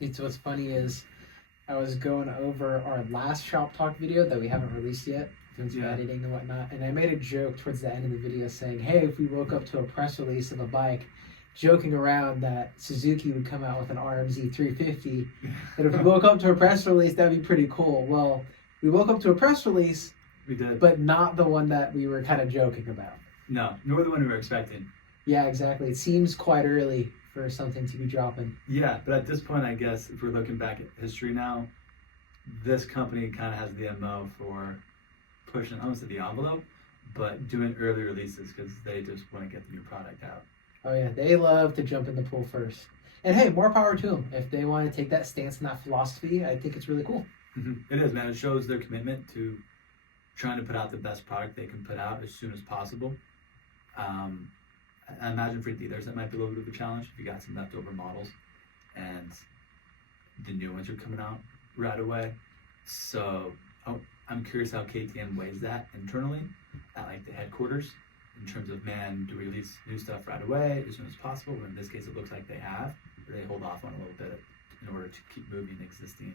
It's what's funny is I was going over our last shop talk video that we haven't released yet, doing some editing and whatnot, and I made a joke towards the end of the video saying, "Hey, if we woke up to a press release of a bike, joking around that Suzuki would come out with an RMZ 350, that if we woke up to a press release, that'd be pretty cool." Well, we woke up to a press release, we did, but not the one that we were kind of joking about. No, nor the one we were expecting. Yeah, exactly. It seems quite early for something to be dropping. Yeah, but at this point, I guess if we're looking back at history now, this company kind of has the MO for pushing almost the envelope, but doing early releases because they just want to get the new product out. Oh yeah, they love to jump in the pool first. And hey, more power to them. If they want to take that stance and that philosophy, I think it's really cool. It is, man. It shows their commitment to trying to put out the best product they can put out as soon as possible. I imagine for dealers that might be a little bit of a challenge if you got some leftover models and the new ones are coming out right away. So I'm curious how KTM weighs that internally at like the headquarters in terms of, man, do we release new stuff right away as soon as possible? Or in this case, it looks like they have, or they hold off on a little bit in order to keep moving existing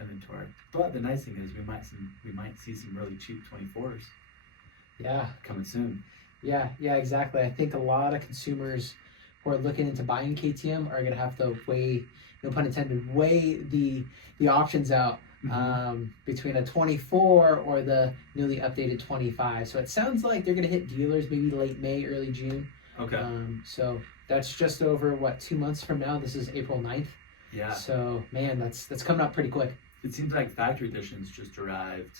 inventory. But the nice thing is we might see some really cheap 24s. Yeah, coming soon. Yeah, exactly. I think a lot of consumers who are looking into buying KTM are going to have to weigh, no pun intended, weigh the options out between a 24 or the newly updated 25. So it sounds like they're going to hit dealers maybe late May, early June. Okay. So that's just over, 2 months from now? This is April 9th. Yeah. So, man, that's coming up pretty quick. It seems like factory editions just arrived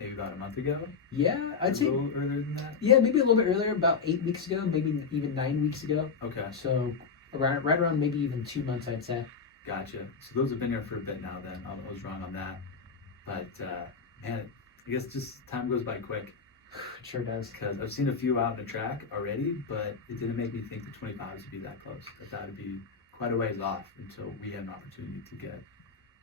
maybe about a month ago. Yeah, I'd say a little earlier than that. Yeah, maybe a little bit earlier, about 8 weeks ago, maybe even 9 weeks ago. Okay. So right around maybe even 2 months, I'd say. Gotcha. So those have been here for a bit now. Then I was wrong on that, but man, I guess just time goes by quick. It sure does. Because I've seen a few out on the track already, but it didn't make me think the 25s would be that close. I thought it'd be quite a ways off until we had an opportunity to get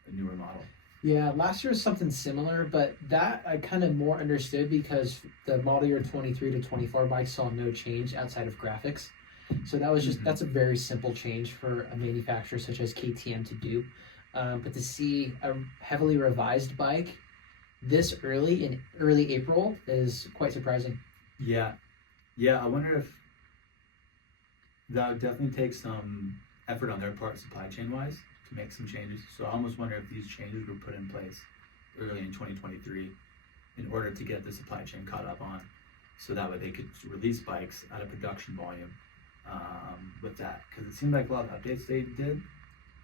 a newer model. Yeah, last year was something similar, but that I kind of more understood because the model year 23 to 24 bikes saw no change outside of graphics. So that was just, that's a very simple change for a manufacturer such as KTM to do. But to see a heavily revised bike this early in early April is quite surprising. Yeah. I wonder if that would definitely take some effort on their part supply chain wise to make some changes. So I almost wonder if these changes were put in place early in 2023 in order to get the supply chain caught up on, so that way they could release bikes at a production volume with that. Because it seemed like a lot of updates they did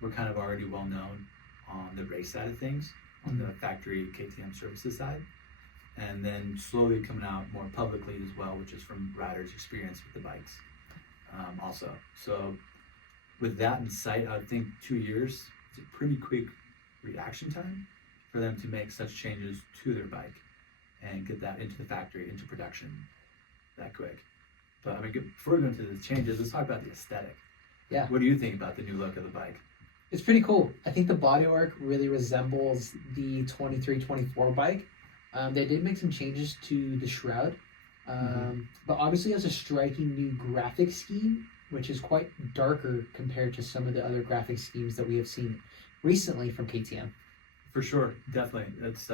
were kind of already well known on the race side of things, on the factory KTM services side, and then slowly coming out more publicly as well, which is from riders' experience with the bikes also. So with that in sight, I would think 2 years is a pretty quick reaction time for them to make such changes to their bike and get that into the factory, into production that quick. But I mean, before we go into the changes, let's talk about the aesthetic. Yeah. What do you think about the new look of the bike? It's pretty cool. I think the bodywork really resembles the 23-24 bike. They did make some changes to the shroud, but obviously has a striking new graphic scheme, which is quite darker compared to some of the other graphic schemes that we have seen recently from KTM. For sure, definitely. It's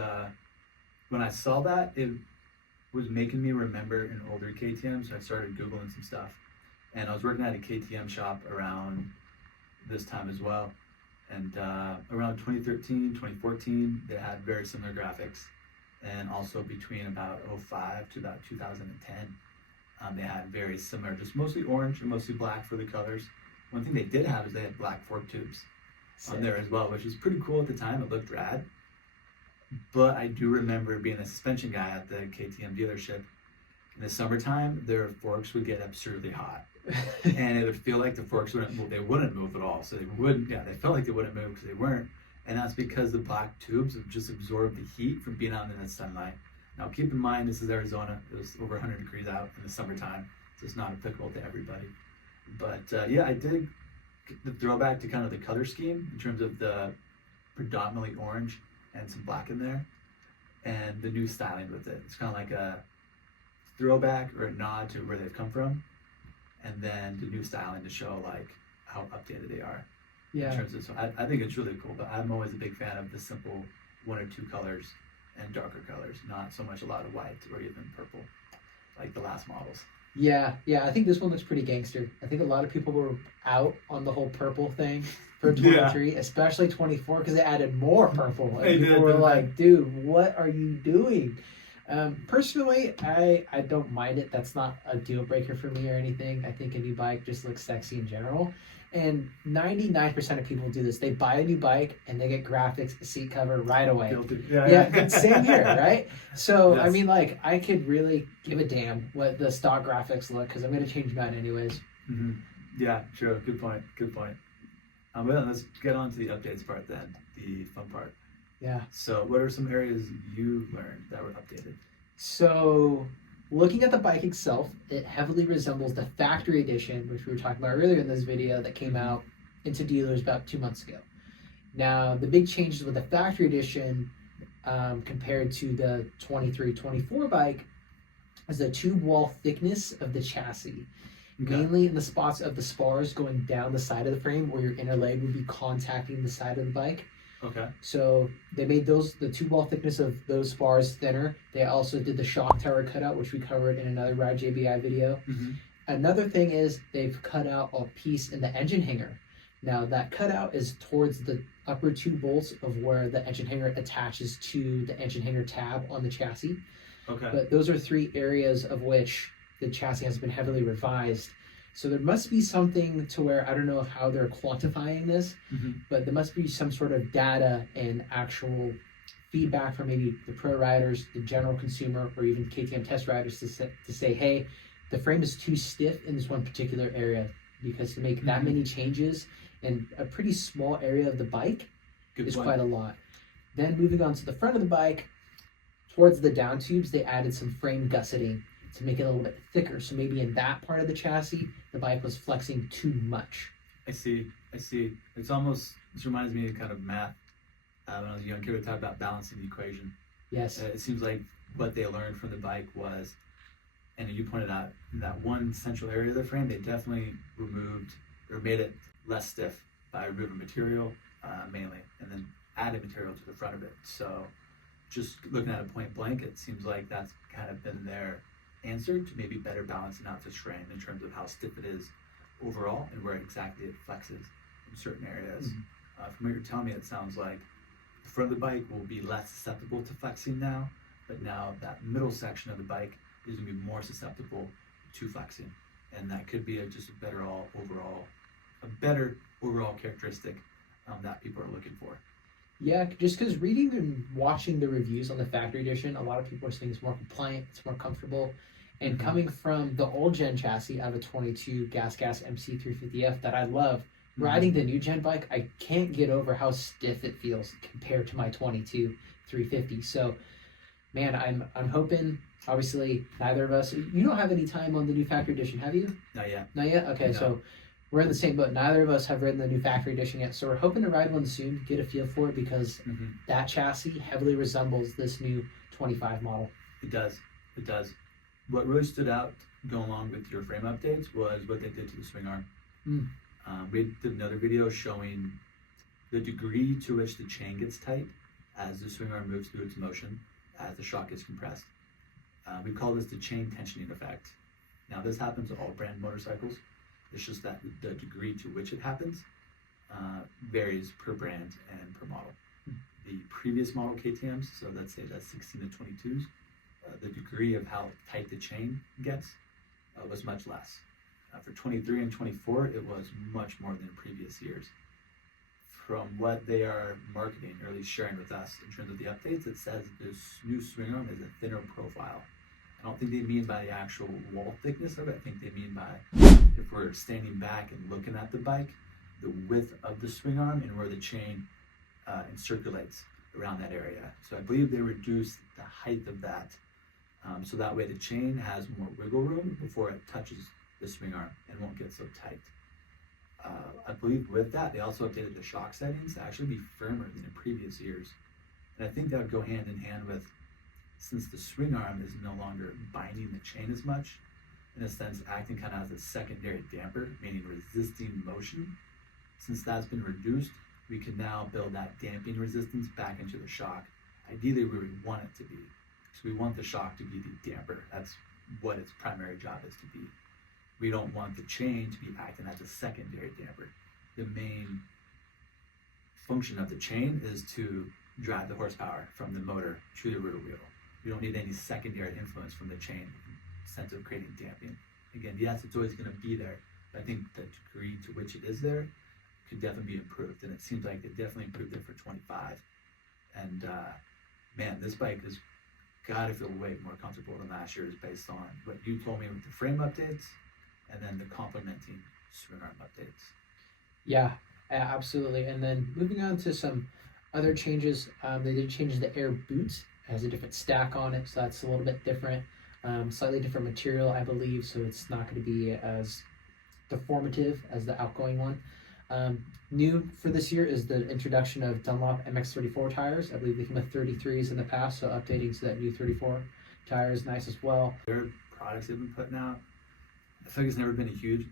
when I saw that, it was making me remember an older KTM, so I started Googling some stuff. And I was working at a KTM shop around this time as well. And around 2013, 2014, they had very similar graphics. And also between about 05 to about 2010, they had very similar, just mostly orange and mostly black for the colors. One thing they did have is they had black fork tubes on there as well, which was pretty cool at the time. It looked rad. But I do remember being a suspension guy at the KTM dealership. In the summertime, their forks would get absurdly hot. And it would feel like the forks wouldn't move. They wouldn't move at all. So they felt like they wouldn't move because they weren't. And that's because the black tubes have just absorbed the heat from being out in the sunlight. Now keep in mind, this is Arizona. It was over 100 degrees out in the summertime, so it's not applicable to everybody. But yeah, I did the throwback to kind of the color scheme in terms of the predominantly orange and some black in there, and the new styling with it. It's kind of like a throwback or a nod to where they've come from, and then the new styling to show like how updated they are. Yeah. In terms of, so I think it's really cool, but I'm always a big fan of the simple 1 or 2 colors and darker colors, not so much a lot of white or even purple, like the last models. Yeah, I think this one looks pretty gangster. I think a lot of people were out on the whole purple thing for 23, especially 24, because they added more purple. And people were like, dude, what are you doing? Personally, I don't mind it. That's not a deal breaker for me or anything. I think a new bike just looks sexy in general. And 99% of people do this. They buy a new bike and they get graphics, a seat cover right away. Guilty. Yeah, same here, right? So, Yes. I mean, like, I could really give a damn what the stock graphics look because I'm going to change mine anyways. Mm-hmm. Yeah, true. Good point. Well, let's get on to the updates part then, the fun part. Yeah. So, what are some areas you learned that were updated? So, looking at the bike itself, it heavily resembles the factory edition, which we were talking about earlier in this video, that came out into dealers about 2 months ago. Now, the big changes with the factory edition compared to the 23-24 bike is the tube wall thickness of the chassis. Okay. Mainly in the spots of the spars going down the side of the frame where your inner leg would be contacting the side of the bike. Okay. So they made the tube wall thickness of those spars thinner. They also did the shock tower cutout, which we covered in another Ride JBI video. Mm-hmm. Another thing is they've cut out a piece in the engine hanger. Now that cutout is towards the upper 2 bolts of where the engine hanger attaches to the engine hanger tab on the chassis. Okay. But those are 3 areas of which the chassis has been heavily revised. So there must be something to where, I don't know how they're quantifying this, but there must be some sort of data and actual feedback from maybe the pro riders, the general consumer, or even KTM test riders to say, hey, the frame is too stiff in this one particular area, because to make that many changes in a pretty small area of the bike is quite a lot. Then moving on to the front of the bike, towards the down tubes, they added some frame gusseting to make it a little bit thicker. So maybe in that part of the chassis, the bike was flexing too much. I see. This reminds me of kind of math. When I was a young kid, we talked about balancing the equation. Yes. It seems like what they learned from the bike was, and you pointed out, in that one central area of the frame, they definitely removed or made it less stiff by removing material mainly, and then added material to the front of it. So just looking at it point blank, it seems like that's kind of been their answer to maybe better balancing out this frame in terms of how stiff it is overall and where exactly it flexes in certain areas. From what you're telling me, it sounds like the front of the bike will be less susceptible to flexing now, but now that middle section of the bike is going to be more susceptible to flexing, and that could be just a better overall characteristic that people are looking for. Yeah, just because reading and watching the reviews on the factory edition, a lot of people are saying it's more compliant, it's more comfortable. And coming from the old gen chassis out of a 22 gas MC350F that I love, riding the new gen bike, I can't get over how stiff it feels compared to my 22 350. So, man, I'm hoping. Obviously, neither of us. You don't have any time on the new factory edition, have you? Not yet. Not yet. Okay, no. So we're in the same boat. Neither of us have ridden the new factory edition yet, so we're hoping to ride one soon, get a feel for it, because that chassis heavily resembles this new 25 model. It does. What really stood out going along with your frame updates was what they did to the swing arm. We did another video showing the degree to which the chain gets tight as the swing arm moves through its motion, as the shock is compressed. We call this the chain tensioning effect. Now, this happens to all brand motorcycles. It's just that the degree to which it happens varies per brand and per model. The previous model KTMs, so let's say that's 16 to 22s, the degree of how tight the chain gets was much less. For 23 and 24, it was much more than previous years. From what they are marketing, or at least sharing with us in terms of the updates, it says this new swing arm is a thinner profile. I don't think they mean by the actual wall thickness of it. I think they mean by, if we're standing back and looking at the bike, the width of the swing arm and where the chain circulates around that area. So I believe they reduced the height of that, so that way the chain has more wiggle room before it touches the swing arm and won't get so tight. I believe with that, they also updated the shock settings to actually be firmer than in previous years. And I think that would go hand in hand with, since the swing arm is no longer binding the chain as much, in a sense acting kind of as a secondary damper, meaning resisting motion. since that's been reduced, we can now build that damping resistance back into the shock. Ideally, we would want it to be. So we want the shock to be the damper. That's what its primary job is to be. We don't want the chain to be acting as a secondary damper. The main function of the chain is to drive the horsepower from the motor to the rear wheel. We don't need any secondary influence from the chain in the sense of creating damping. Again, yes, it's always going to be there, but I think the degree to which it is there could definitely be improved, and it seems like it definitely improved it for 25. And man, this bike has got to feel way more comfortable than last year's based on what you told me with the frame updates and then the complementing swing arm updates. Yeah, absolutely. And then moving on to some other changes, they did change the air boot. It has a different stack on it, so that's a little bit different. Slightly different material, I believe, so it's not going to be as deformative as the outgoing one. New for this year is the introduction of Dunlop MX34 tires. I believe they came with 33s in the past, so updating to that new 34 tire is nice as well. Their products they've been putting out, I feel like it's never been a huge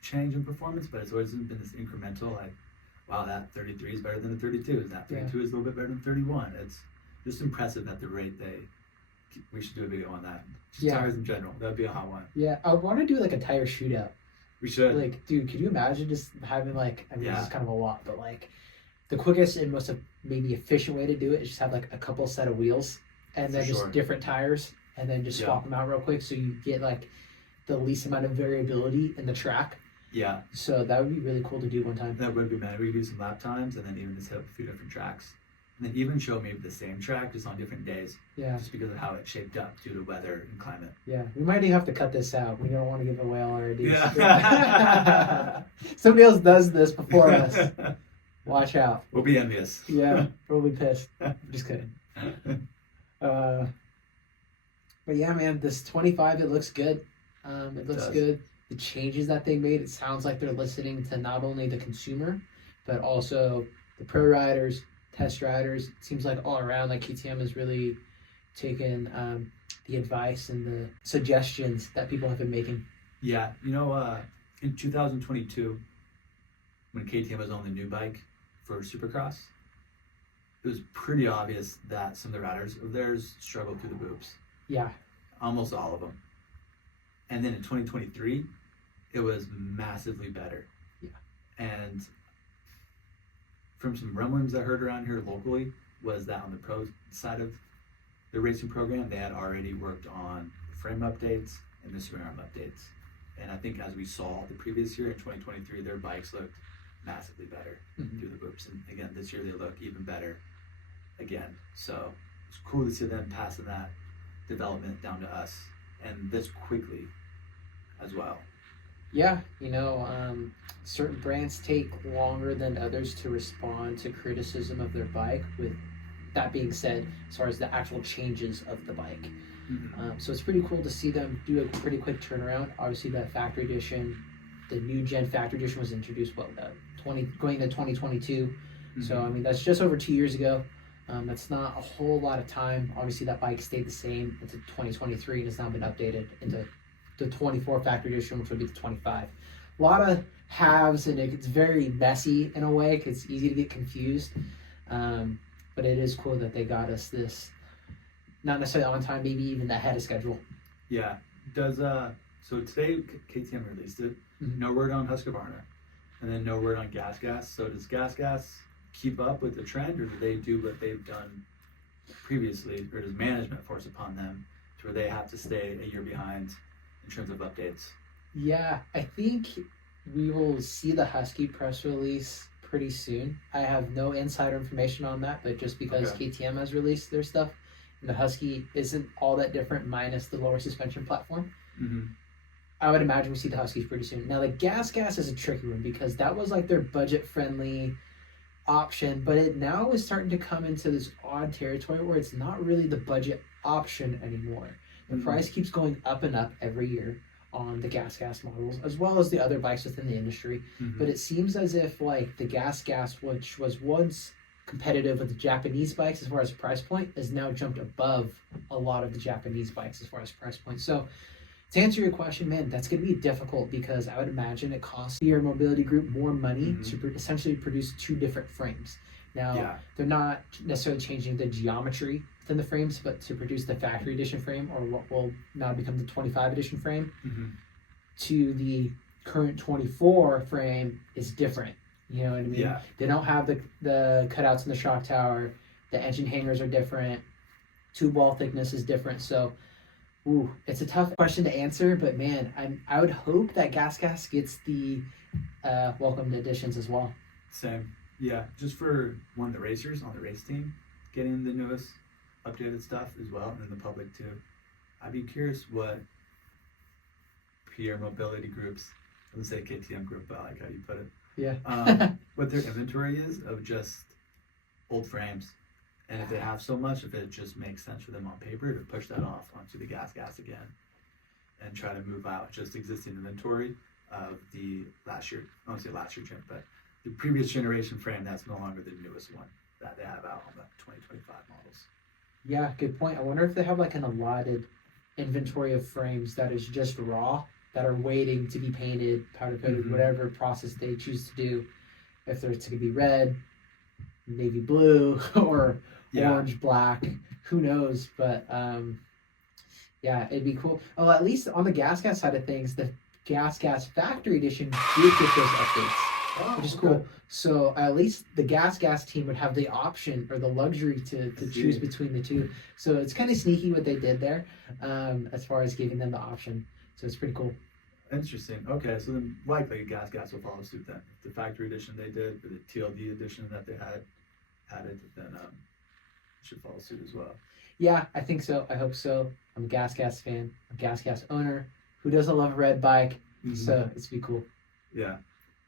change in performance, but it's always been this incremental, like, wow, that 33 is better than a 32. That 32 is a little bit better than 31. It's just impressive at the rate we should do a video on that. Just tires in general. That'd be a hot one. Yeah, I want to do like a tire shootout. We should. Like, dude, could you imagine just having like, I mean, this is kind of a lot, but like the quickest and most maybe efficient way to do it is just have like a couple set of wheels and then just different tires and then just swap them out real quick so you get like the least amount of variability in the track. Yeah. So that would be really cool to do one time. That would be mad. We could do some lap times and then even just have a few different tracks. And then even show maybe the same track just on different days. Yeah. Just because of how it shaped up due to weather and climate. Yeah. We might even have to cut this out. We don't want to give away all our ideas. Yeah. Somebody else does this before us. Watch out. We'll be envious. Yeah. We'll be pissed. Just kidding. But yeah, man, this 25, it looks good. It looks good. The changes that they made, it sounds like they're listening to not only the consumer, but also the pro riders, test riders. It seems like all around, like KTM has really taken the advice and the suggestions that people have been making. Yeah, you know, in 2022, when KTM was on the new bike for Supercross, it was pretty obvious that some of the riders of theirs struggled through the boops. Yeah. Almost all of them. And then in 2023, it was massively better. Yeah. And from some rumblings I heard around here locally was that on the pro side of the racing program, they had already worked on frame updates and the swing arm updates. And I think as we saw the previous year in 2023, their bikes looked massively better through the boops. And again, this year they look even better again. So it's cool to see them passing that development down to us and this quickly as well. Yeah, you know, certain brands take longer than others to respond to criticism of their bike. With that being said, as far as the actual changes of the bike, so it's pretty cool to see them do a pretty quick turnaround. Obviously, that factory edition, the new gen factory edition was introduced going to 2022. So I mean, that's just over 2 years ago. That's not a whole lot of time. Obviously, that bike stayed the same into 2023 and has now been updated into the 24 factory edition, which would be the 25. A lot of halves, and it's very messy in a way. It's easy to get confused. But it is cool that they got us this, not necessarily on time, maybe even ahead of schedule. Yeah. Does so today KTM released it. No word on Husqvarna, and then no word on Gas. So does Gas keep up with the trend, or do they do what they've done previously, or does management force upon them to where they have to stay a year behind in terms of updates? Yeah, I think we will see the Husky press release pretty soon. I have no insider information on that, but just because KTM has released their stuff, and the Husky isn't all that different minus the lower suspension platform, I would imagine we see the Huskies pretty soon. Now, the Gas is a tricky one because that was like their budget-friendly option, but it now is starting to come into this odd territory where it's not really the budget option anymore. The price keeps going up and up every year on the Gas models, as well as the other bikes within the industry. But it seems as if like the Gas, which was once competitive with the Japanese bikes as far as price point, has now jumped above a lot of the Japanese bikes as far as price point. So To answer your question, man, that's going to be difficult because I would imagine it costs your mobility group more money to essentially produce two different frames. Now, they're not necessarily changing the geometry within the frames, but to produce the factory edition frame, or what will now become the 25 edition frame, to the current 24 frame is different. You know what I mean? Yeah. They don't have the cutouts in the shock tower. The engine hangers are different. Tube wall thickness is different. So, it's a tough question to answer, but man, I would hope that Gas gets the welcomed additions as well. Same. Yeah, just for one of the racers on the race team, getting the newest updated stuff as well, and the public too. I'd be curious what peer mobility groups, let's say KTM group, but I like how you put it. Yeah. What their inventory is of just old frames. And if they have so much, if it just makes sense for them on paper to push that off onto the gas again and try to move out just existing inventory of the last year, I won't say last year trim, but the previous generation frame that's no longer the newest one that they have out on the 2025 models. Yeah, good point. I wonder if they have like an allotted inventory of frames that is just raw, that are waiting to be painted, powder coated, whatever process they choose to do. If it's going to be red, navy blue, or orange, black, who knows? But yeah, it'd be cool. Oh, at least on the gas side of things, the gas factory edition did get those updates, which is cool. So at least the gas team would have the option or the luxury to choose between the two. So it's kind of sneaky what they did there, as far as giving them the option. So it's pretty cool. Interesting. Okay, so then likely gas will follow suit then. If the factory edition they did, or the TLD edition that they had added, then should follow suit as well. Yeah, I think so. I hope so. I'm a gas fan. I'm a gas owner. Who doesn't love a red bike? So it's be cool. Yeah,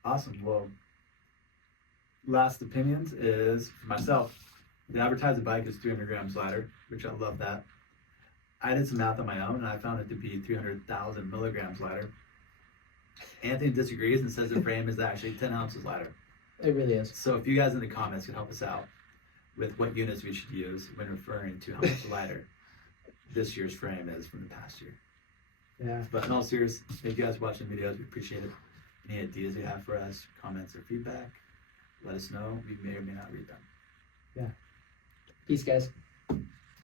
awesome. Well, last opinions is for myself. The advertised bike is 300 grams lighter, which I love that. I did some math on my own, and I found it to be 300,000 milligrams lighter. Anthony disagrees and says the frame is actually 10 ounces lighter. It really is. So if you guys in the comments can help us out with what units we should use when referring to how much lighter this year's frame is from the past year. Yeah. But in all seriousness, thank you guys for watching the videos. We appreciate it. Any ideas you have for us, comments or feedback, let us know. We may or may not read them. Yeah. Peace, guys.